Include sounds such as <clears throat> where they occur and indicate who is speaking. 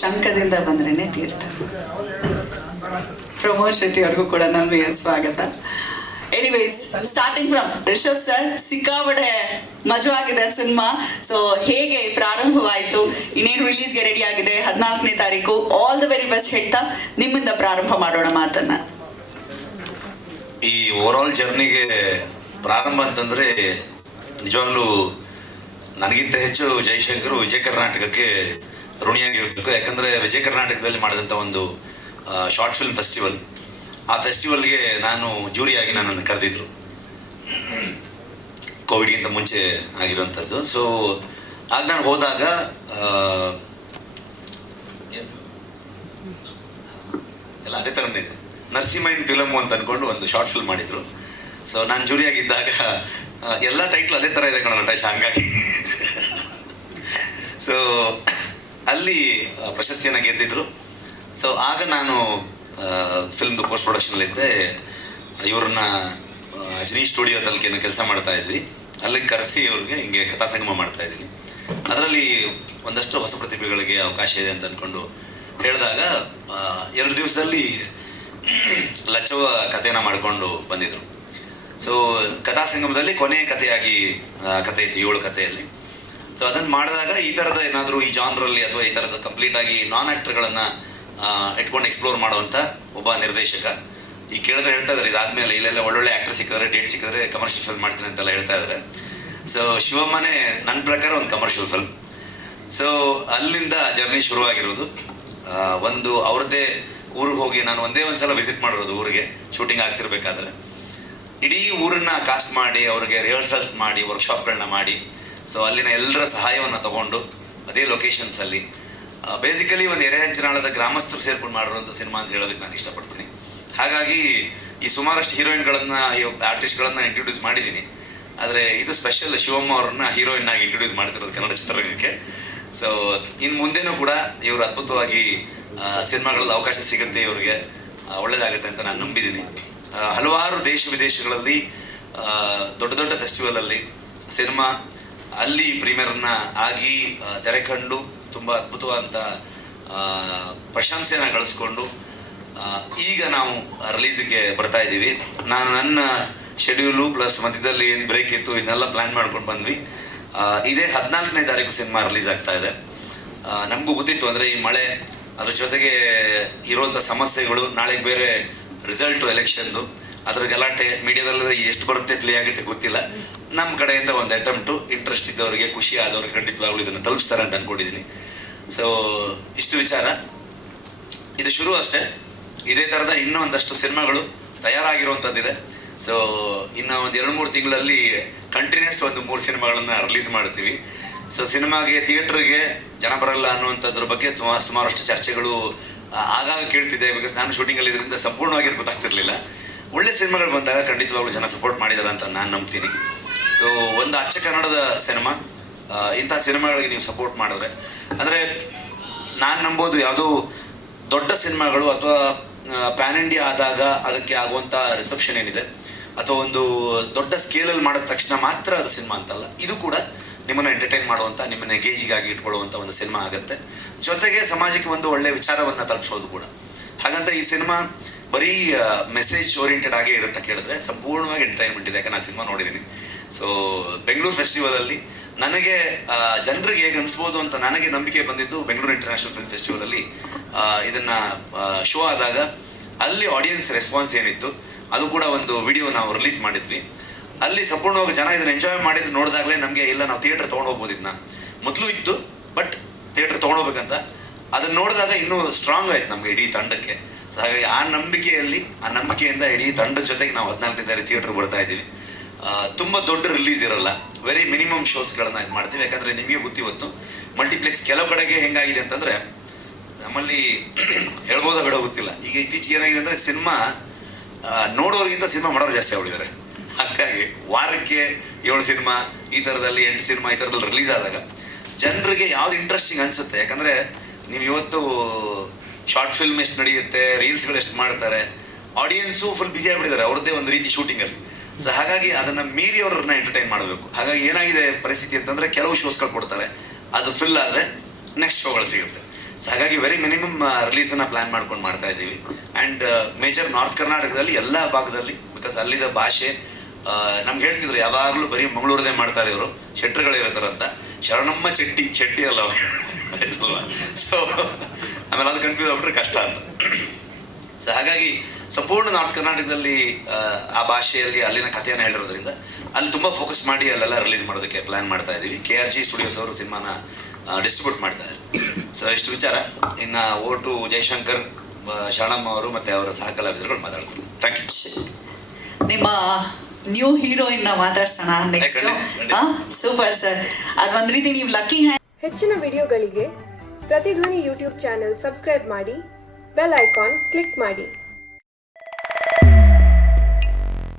Speaker 1: ಶಂಕದಿಂದ ಬಂದ್ರೇನೆ ತೀರ್ಥ. ಪ್ರಮೋದ್ ಶೆಟ್ಟಿ ಅವ್ರಿಗೂ ಕೂಡ ನಮಗೆ ಸ್ವಾಗತ. Anyways starting from Rishab sir ಸಿಕ್ಕಾಪಟ್ಟೆ ಮಜವಾಗಿದೆ ಸಿನಿಮಾ. ಸೊ ಹೇಗೆ ಪ್ರಾರಂಭವಾಯಿತು? ಇನ್ನೇನು ರಿಲೀಸ್ಗೆ ರೆಡಿ ಆಗಿದೆ? ಹದಿನಾಲ್ಕನೇ ತಾರೀಕು. ಆಲ್ ದ ವೆರಿ ಬೆಸ್ಟ್ ಹೇಳ್ತಾ, ನಿಮ್ಮಿಂದ ಪ್ರಾರಂಭ ಮಾಡೋಣ ಮಾತನ್ನ.
Speaker 2: ಈ ಓವರಾಲ್ ಜರ್ನಿಗೆ ಪ್ರಾರಂಭ ಅಂತಂದ್ರೆ ನಿಜವಾಗ್ಲೂ ನನಗಿಂತ ಹೆಚ್ಚು ಜಯಶಂಕರ್ ವಿಜಯ ಕರ್ನಾಟಕಕ್ಕೆ ಋಣಿಯಾಗಿರಬೇಕು. ಯಾಕಂದ್ರೆ ವಿಜಯ ಕರ್ನಾಟಕದಲ್ಲಿ ಮಾಡಿದಂಥ ಒಂದು ಶಾರ್ಟ್ ಫಿಲ್ಮ್ ಫೆಸ್ಟಿವಲ್ ಆ ಫೆಸ್ಟಿವಲ್ಗೆ ನಾನು ಜೂರಿಯಾಗಿ ನನ್ನನ್ನು ಕರೆದಿದ್ರು. ಕೋವಿಡ್ಗಿಂತ ಮುಂಚೆ ಆಗಿರುವಂಥದ್ದು ಸೊ ಆಗ ನಾನು ಹೋದಾಗ ಎಲ್ಲ ಅದೇ ಥರನೇ ಇದೆ. ಇನ್ ಫಿಲಮ್ ಅಂತ ಅನ್ಕೊಂಡು ಒಂದು ಶಾರ್ಟ್ ಫಿಲ್ಮ್ ಮಾಡಿದ್ರು. ಸೊ ನಾನು ಜೂರಿಯಾಗಿದ್ದಾಗ ಎಲ್ಲ ಟೈಟ್ಲ್ ಅದೇ ಥರ ಇದೆ ಕಣ ನಟೇಶ ಹಂಗಾಗಿ. ಸೊ ಅಲ್ಲಿ ಪ್ರಶಸ್ತಿಯನ್ನ ಗೆದ್ದಿದ್ರು. ಸೊ ಆಗ ನಾನು ಫಿಲ್ಮ್ದು ಪೋಸ್ಟ್ ಪ್ರೊಡಕ್ಷನಲ್ಲಿದ್ದೆ ಇವ್ರನ್ನ ಆ, ಅಜನಿ ಸ್ಟುಡಿಯೋದಲ್ಲಿ ಏನೋ ಕೆಲಸ ಮಾಡ್ತಾ ಇದ್ವಿ. ಅಲ್ಲಿಗೆ ಕರೆಸಿ ಇವ್ರಿಗೆ ಹಿಂಗೆ ಕಥಾ ಸಂಗಮ ಮಾಡ್ತಾ ಇದ್ದೀನಿ. ಅದರಲ್ಲಿ ಒಂದಷ್ಟು ಹೊಸ ಪ್ರತಿಭೆಗಳಿಗೆ ಅವಕಾಶ ಇದೆ ಅಂತ ಅನ್ಕೊಂಡು ಹೇಳಿದಾಗ ಎರಡು ದಿವಸದಲ್ಲಿ ಲಚ್ಚವ ಕಥೆನ ಮಾಡಿಕೊಂಡು ಬಂದಿದ್ರು. ಸೊ ಕಥಾ ಸಂಗಮದಲ್ಲಿ ಕೊನೆಯ ಕಥೆಯಾಗಿ ಕಥೆ ಇತ್ತು, ಏಳು ಕಥೆಯಲ್ಲಿ. ಸೊ ಅದನ್ನು ಮಾಡಿದಾಗ ಈ ಥರದ ಏನಾದರೂ ಈ ಜಾನ್ರಲ್ಲಿ ಅಥವಾ ಈ ಥರದ ಕಂಪ್ಲೀಟ್ ಆಗಿ ನಾನ್ ಆ್ಯಕ್ಟರ್ಗಳನ್ನು ಇಟ್ಕೊಂಡು ಎಕ್ಸ್ಪ್ಲೋರ್ ಮಾಡುವಂಥ ಒಬ್ಬ ನಿರ್ದೇಶಕ. ಈ ಕೇಳಿದ್ರೆ ಹೇಳ್ತಾ ಇದ್ದಾರೆ ಇದಾದ್ಮೇಲೆ ಇಲ್ಲೆಲ್ಲ ಒಳ್ಳೊಳ್ಳೆ ಆಕ್ಟರ್ ಸಿಕ್ಕಿದ್ರೆ ಡೇಟ್ ಸಿಕ್ಕಿದ್ರೆ ಕಮರ್ಷಿಯಲ್ ಫಿಲ್ಮ್ ಮಾಡ್ತೀನಿ ಅಂತೆಲ್ಲ ಹೇಳ್ತಾ ಇದ್ದಾರೆ ಸೊ ಶಿವಮ್ಮನೇ ನನ್ನ ಪ್ರಕಾರ ಒಂದು ಕಮರ್ಷಿಯಲ್ ಫಿಲ್ಮ್ ಸೊ ಅಲ್ಲಿಂದ ಜರ್ನಿ ಶುರುವಾಗಿರೋದು. ಒಂದು ಅವ್ರದ್ದೇ ಊರಿಗೆ ಹೋಗಿ ನಾನು ಒಂದೇ ಒಂದ್ಸಲ ವಿಸಿಟ್ ಮಾಡಿರೋದು ಊರಿಗೆ. ಶೂಟಿಂಗ್ ಆಗ್ತಿರ್ಬೇಕಾದ್ರೆ. ಇಡೀ ಊರನ್ನ ಕಾಸ್ಟ್ ಮಾಡಿ, ಅವ್ರಿಗೆ ರಿಹರ್ಸಲ್ಸ್ ಮಾಡಿ ವರ್ಕ್ಶಾಪ್ಗಳನ್ನ ಮಾಡಿ. ಸೊ ಅಲ್ಲಿನ ಎಲ್ಲರ ಸಹಾಯವನ್ನು ತಗೊಂಡು ಅದೇ ಲೊಕೇಶನ್ಸ್ ಅಲ್ಲಿ ಬೇಸಿಕಲಿ ಒಂದು ಎರೆಹಂಚನಾಳದ ಗ್ರಾಮಸ್ಥರು ಸೇರ್ಕೊಂಡು ಮಾಡಿರುವಂಥ ಸಿನಿಮಾ ಅಂತ ಹೇಳೋದಕ್ಕೆ ನಾನು ಇಷ್ಟಪಡ್ತೀನಿ. ಹಾಗಾಗಿ ಈ ಸುಮಾರಷ್ಟು ಆರ್ಟಿಸ್ಟ್ಗಳನ್ನು ಇಂಟ್ರೊಡ್ಯೂಸ್ ಮಾಡಿದ್ದೀನಿ. ಆದರೆ ಇದು ಸ್ಪೆಷಲ್ ಶಿವಮ್ಮ ಅವ್ರನ್ನ ಹೀರೋಯಿನ್ ಆಗಿ ಇಂಟ್ರೊಡ್ಯೂಸ್ ಮಾಡ್ತಿರೋದು ಕನ್ನಡ ಚಿತ್ರರಂಗಕ್ಕೆ. ಸೊ ಇನ್ನು ಮುಂದೆನೂ ಕೂಡ ಇವರು ಅದ್ಭುತವಾಗಿ ಸಿನಿಮಾಗಳಲ್ಲಿ ಅವಕಾಶ ಸಿಗುತ್ತೆ ಇವರಿಗೆ. ಒಳ್ಳೇದಾಗುತ್ತೆ ಅಂತ ನಾನು ನಂಬಿದ್ದೀನಿ. ಹಲವಾರು ದೇಶ ವಿದೇಶಗಳಲ್ಲಿ ದೊಡ್ಡ ದೊಡ್ಡ ಫೆಸ್ಟಿವಲ್ ಅಲ್ಲಿ ಸಿನಿಮಾ, ಅಲ್ಲಿ ಪ್ರೀಮಿಯರ್ನ ಆಗಿ ತೆರೆ ಕಂಡು, ತುಂಬ ಅದ್ಭುತವಾದಂಥ ಪ್ರಶಂಸೆಯನ್ನು ಗಳಿಸ್ಕೊಂಡು ಈಗ ನಾವು ರಿಲೀಸಿಗೆ ಬರ್ತಾ ಇದ್ದೀವಿ. ನಾನು ನನ್ನ ಶೆಡ್ಯೂಲು ಪ್ಲಸ್ ಮಧ್ಯದಲ್ಲಿ ಏನು ಬ್ರೇಕ್ ಇತ್ತು ಇದನ್ನೆಲ್ಲ ಪ್ಲ್ಯಾನ್ ಮಾಡ್ಕೊಂಡು ಬಂದ್ವಿ. ಇದೇ ಹದಿನಾಲ್ಕನೇ ತಾರೀಕು ಸಿನಿಮಾ ರಿಲೀಸ್ ಆಗ್ತಾ ಇದೆ. ನಮಗೂ ಗೊತ್ತಿತ್ತು ಅಂದರೆ ಈ ಮಳೆ, ಅದ್ರ ಜೊತೆಗೆ ಇರುವಂಥ ಸಮಸ್ಯೆಗಳು, ನಾಳೆಗೆ ಬೇರೆ ರಿಸಲ್ಟು ಎಲೆಕ್ಷನ್ದು ಅದ್ರ ಗಲಾಟೆ ಮೀಡಿಯಾದಲ್ಲಿ ಎಷ್ಟು ಬರುತ್ತೆ ಪ್ಲೇ ಆಗುತ್ತೆ ಗೊತ್ತಿಲ್ಲ. ನಮ್ಮ ಕಡೆಯಿಂದ ಒಂದು ಅಟೆಂಪ್ಟು ಇಂಟ್ರೆಸ್ಟ್ ಇದ್ದವರಿಗೆ, ಖುಷಿ ಆದವ್ರಿಗೆ ಖಂಡಿತವಾಗ್ಲೂ ಇದನ್ನು ತಲುಪಿಸ್ತಾರೆ ಅಂತ ಅನ್ಕೊಂಡಿದ್ದೀನಿ ಸೊ ಇಷ್ಟು ವಿಚಾರ. ಇದು ಶುರು ಅಷ್ಟೇ. ಇದೇ ಥರದ ಇನ್ನೂ ಒಂದಷ್ಟು ಸಿನಿಮಾಗಳು ತಯಾರಾಗಿರುವಂಥದ್ದಿದೆ ಸೊ ಇನ್ನು ಒಂದು ಎರಡು ಮೂರು ತಿಂಗಳಲ್ಲಿ ಕಂಟಿನ್ಯೂಸ್ ಒಂದು ಮೂರು ಸಿನಿಮಾಗಳನ್ನ ರಿಲೀಸ್ ಮಾಡ್ತೀವಿ. ಸೊ ಸಿನಿಮಾಗೆ ಥಿಯೇಟ್ರಿಗೆ ಜನ ಬರಲ್ಲ ಅನ್ನುವಂಥದ್ರ ಬಗ್ಗೆ ಸುಮಾರಷ್ಟು ಚರ್ಚೆಗಳು ಆಗಾಗ ಕೇಳ್ತಿದ್ದೆ ಬಿಕಾಸ್ ನಾನು ಶೂಟಿಂಗಲ್ಲಿ ಇದರಿಂದ ಸಂಪೂರ್ಣವಾಗಿ ಗೊತ್ತಾಗ್ತಿರ್ಲಿಲ್ಲ. ಒಳ್ಳೆ ಸಿನಿಮಾಗಳು ಬಂದಾಗ ಖಂಡಿತವಾಗ್ಲೂ ಜನ ಸಪೋರ್ಟ್ ಮಾಡಿದಾರೆ ಅಂತ ನಾನು ನಂಬ್ತೀನಿ. ಸೊ ಒಂದು ಅಚ್ಚ ಕನ್ನಡದ ಸಿನಿಮಾ ಇಂಥ ಸಿನಿಮಾಗಳಿಗೆ ನೀವು ಸಪೋರ್ಟ್ ಮಾಡಿದ್ರೆ. ಅಂದರೆ, ನಾನು ನಂಬೋದು ಯಾವುದೋ ದೊಡ್ಡ ಸಿನಿಮಾಗಳು ಅಥವಾ ಪ್ಯಾನ್ ಇಂಡಿಯಾ ಆದಾಗ ಅದಕ್ಕೆ ಆಗುವಂಥ ರಿಸೆಪ್ಷನ್ ಏನಿದೆ, ಅಥವಾ ಒಂದು ದೊಡ್ಡ ಸ್ಕೇಲಲ್ಲಿ ಮಾಡಿದ ತಕ್ಷಣ ಮಾತ್ರ ಅದು ಸಿನಿಮಾ ಅಂತಲ್ಲ. ಇದು ಕೂಡ ನಿಮ್ಮನ್ನು ಎಂಟರ್ಟೈನ್ ಮಾಡುವಂಥ ನಿಮ್ಮನ್ನು ಗೇಜಿಗಾಗಿ ಇಟ್ಕೊಳ್ಳುವಂಥ ಒಂದು ಸಿನಿಮಾ ಆಗುತ್ತೆ. ಜೊತೆಗೆ ಸಮಾಜಕ್ಕೆ ಒಂದು ಒಳ್ಳೆಯ ವಿಚಾರವನ್ನು ತಲುಪಿಸೋದು ಕೂಡ. ಹಾಗಂತ ಈ ಸಿನಿಮಾ ಬರೀ ಮೆಸೇಜ್ ಓರಿಯೆಂಟೆಡ್ ಆಗೇ ಇರುತ್ತೆ ಕೇಳಿದ್ರೆ ಸಂಪೂರ್ಣವಾಗಿ ಎಂಟರ್ಟೈನ್ಮೆಂಟ್ ಇದೆ. ಯಾಕಂದ್ರೆ ನಾನು ಸಿನಿಮಾ ನೋಡಿದ್ದೀನಿ ಸೊ ಬೆಂಗಳೂರು ಫೆಸ್ಟಿವಲಲ್ಲಿ ನನಗೆ ಜನರಿಗೆ ಹೇಗೆ ಅನಿಸ್ಬೋದು ಅಂತ ನನಗೆ ನಂಬಿಕೆ ಬಂದಿದ್ದು ಬೆಂಗಳೂರು ಇಂಟರ್ನ್ಯಾಷನಲ್ ಫಿಲ್ಮ್ ಫೆಸ್ಟಿವಲಲ್ಲಿ ಇದನ್ನು ಇದನ್ನ ಶೋ ಆದಾಗ ಅಲ್ಲಿ ಆಡಿಯನ್ಸ್ ರೆಸ್ಪಾನ್ಸ್ ಏನಿತ್ತು, ಅದು ಕೂಡ ಒಂದು ವಿಡಿಯೋ ನಾವು ರಿಲೀಸ್ ಮಾಡಿದ್ವಿ. ಅಲ್ಲಿ ಸಂಪೂರ್ಣವಾಗಿ ಜನ ಇದನ್ನ ಎಂಜಾಯ್ ಮಾಡಿದ್ದು ನೋಡಿದಾಗಲೇ ನಮಗೆ, ಇಲ್ಲ, ನಾವು ಥಿಯೇಟರ್ ತೊಗೊಂಡೋಗ್ಬೋದು ಇದನ್ನ ಮೊದಲು ಇತ್ತು ಬಟ್ ಥಿಯೇಟರ್ ತೊಗೊಂಡೋಗ್ಬೇಕಂತ ಅದನ್ನ ನೋಡಿದಾಗ ಇನ್ನೂ ಸ್ಟ್ರಾಂಗ್ ಆಯ್ತು ನಮಗೆ ಇಡೀ ತಂಡಕ್ಕೆ. ಸೊ ಹಾಗಾಗಿ ಆ ನಂಬಿಕೆಯಲ್ಲಿ, ಆ ನಂಬಿಕೆಯಿಂದ ಇಡೀ ತಂಡದ ಜೊತೆಗೆ ನಾವು ಹದಿನಾಲ್ಕನೇ ತಾರೀಕು ಥಿಯೇಟರ್ ಬರ್ತಾ ಇದ್ದೀವಿ. ತುಂಬ ದೊಡ್ಡ ರಿಲೀಸ್ ಇರಲ್ಲ. ವೆರಿ ಮಿನಿಮಮ್ ಶೋಸ್ಗಳನ್ನ ಇದು ಮಾಡ್ತೀವಿ. ಯಾಕಂದ್ರೆ ನಿಮಗೆ ಗೊತ್ತಿವತ್ತು ಮಲ್ಟಿಪ್ಲೆಕ್ಸ್ ಕೆಲವು ಕಡೆಗೆ ಹೆಂಗಾಗಿದೆ ಅಂತಂದ್ರೆ, ನಮ್ಮಲ್ಲಿ <clears throat> ಹೇಳ್ಬೋದಾ ಬೇಡ ಗೊತ್ತಿಲ್ಲ. ಈಗ ಇತ್ತೀಚೆಗೆ ಏನಾಗಿದೆ ಅಂದ್ರೆ, ಸಿನಿಮಾ ನೋಡೋರಿಗಿಂತ ಸಿನಿಮಾ ಮಾಡೋರು ಜಾಸ್ತಿ ಆಗ್ಬಿಟ್ಟಿದ್ದಾರೆ. ಹಾಗಾಗಿ ವಾರಕ್ಕೆ ಏಳು ಸಿನಿಮಾ ಈ ಥರದಲ್ಲಿ ಎಂಟು ಸಿನಿಮಾ ಈ ಥರದಲ್ಲಿ ರಿಲೀಸ್ ಆದಾಗ ಜನರಿಗೆ ಯಾವ್ದು ಇಂಟ್ರೆಸ್ಟಿಂಗ್ ಅನ್ಸುತ್ತೆ? ಯಾಕಂದ್ರೆ ನೀವು ಇವತ್ತು ಶಾರ್ಟ್ ಫಿಲ್ಮ್ ಎಷ್ಟು ನಡೆಯುತ್ತೆ ರೀಲ್ಸ್ಗಳು ಎಷ್ಟು ಮಾಡ್ತಾರೆ ಆಡಿಯನ್ಸು ಫುಲ್ ಬಿಸಿ ಆಗಿಬಿಟ್ಟಿದ್ದಾರೆ, ಅವ್ರದ್ದೇ ಒಂದು ರೀತಿ ಶೂಟಿಂಗಲ್ಲಿ ಸೊ ಹಾಗಾಗಿ ಅದನ್ನ ಮೀರಿ ಅವ್ರನ್ನ ಎಂಟರ್ಟೈನ್ ಮಾಡಬೇಕು. ಹಾಗಾಗಿ ಏನಾಗಿದೆ ಪರಿಸ್ಥಿತಿ ಅಂತಂದ್ರೆ ಕೆಲವು ಶೋಸ್ಗಳು ಕೊಡ್ತಾರೆ, ಅದು ಫಿಲ್ ಆದ್ರೆ ನೆಕ್ಸ್ಟ್ ಶೋಗಳು ಸಿಗುತ್ತೆ. ಸೊ ಹಾಗಾಗಿ ವೆರಿ ಮಿನಿಮಮ್ ರಿಲೀಸನ್ನು ಪ್ಲ್ಯಾನ್ ಮಾಡ್ಕೊಂಡು ಮಾಡ್ತಾ ಇದ್ದೀವಿ. ಆ್ಯಂಡ್ ಮೇಜರ್ ನಾರ್ತ್ ಕರ್ನಾಟಕದಲ್ಲಿ ಎಲ್ಲ ಭಾಗದಲ್ಲಿ ಬಿಕಾಸ್ ಅಲ್ಲಿದ ಭಾಷೆ ನಮ್ಗೆ ಹೇಳ್ತಿದ್ರು ಯಾವಾಗಲೂ ಬರೀ ಮಂಗಳೂರದೇ ಮಾಡ್ತಾರೆ ಇವರು. ಶೆಟ್ರುಗಳು ಇರತ್ತಾರಂತ ಶರಣಮ್ಮ ಚೆಟ್ಟಿ ಶೆಟ್ಟಿ ಅಲ್ಲ. ಆಯ್ತಲ್ವಾ? ಸೊ ಆಮೇಲೆ ಅದು ಕನ್ಫ್ಯೂಸ್ ಆಗ್ಬಿಟ್ರೆ ಕಷ್ಟ ಅಂತ. ಸೊ ಹಾಗಾಗಿ ಸಂಪೂರ್ಣ ನಾರ್ತ್ ಕರ್ನಾಟಕದಲ್ಲಿ ಆ, ಭಾಷೆಯಲ್ಲಿ ಅಲ್ಲಿನ ಕಥೆಯನ್ನು ಹೇಳಿರೋದ್ರಿಂದ ಅಲ್ಲಿ ತುಂಬ ಫೋಕಸ್ ಮಾಡಿ ಅಲ್ಲೆಲ್ಲ ರಿಲೀಸ್ ಮಾಡೋದಕ್ಕೆ ಪ್ಲಾನ್ ಮಾಡ್ತಾ ಇದ್ದೀವಿ. ಕೆ ಆರ್ ಜಿ ಸ್ಟುಡಿಯೋಸ್ ಅವರು ಸಿನಿಮಾನ ಡಿಸ್ಟ್ರಿಬ್ಯೂಟ್ ಮಾಡ್ತಾ ಇದ್ದಾರೆ. ಸೊ ಇಷ್ಟು ವಿಚಾರ. ಇನ್ನು ಓಟು ಜಯಶಂಕರ್ ಆ, ಶರಣಮ್ಮ ಅವರು ಮತ್ತು ಅವರ ಸಹ ಕಲಾವಿದರುಗಳು ಮಾತಾಡ್ತಾರೆ. ಥ್ಯಾಂಕ್ ಯು
Speaker 1: ನಿಮ್ಮ ನ್ಯೂ ಹೀರೋಯಿನ್ನ ಮಾತಾಡ್ಸೋಣ ನೆಕ್ಸ್ಟ್. ಸೂಪರ್ ಸರ್ ಅದೊಂದ್ ರೀತಿ ನೀವು ಲಕ್ಕಿ ಹ್ಯಾಂಡ್
Speaker 3: ಹೆಚ್ಚಿನ ವಿಡಿಯೋಗಳಿಗೆ ಪ್ರತಿಧ್ವನಿ ಯೂಟ್ಯೂಬ್ ಚಾನೆಲ್ ಸಬ್ಸ್ಕ್ರೈಬ್ ಮಾಡಿ ಬೆಲ್ ಐಕಾನ್ ಕ್ಲಿಕ್ ಮಾಡಿ.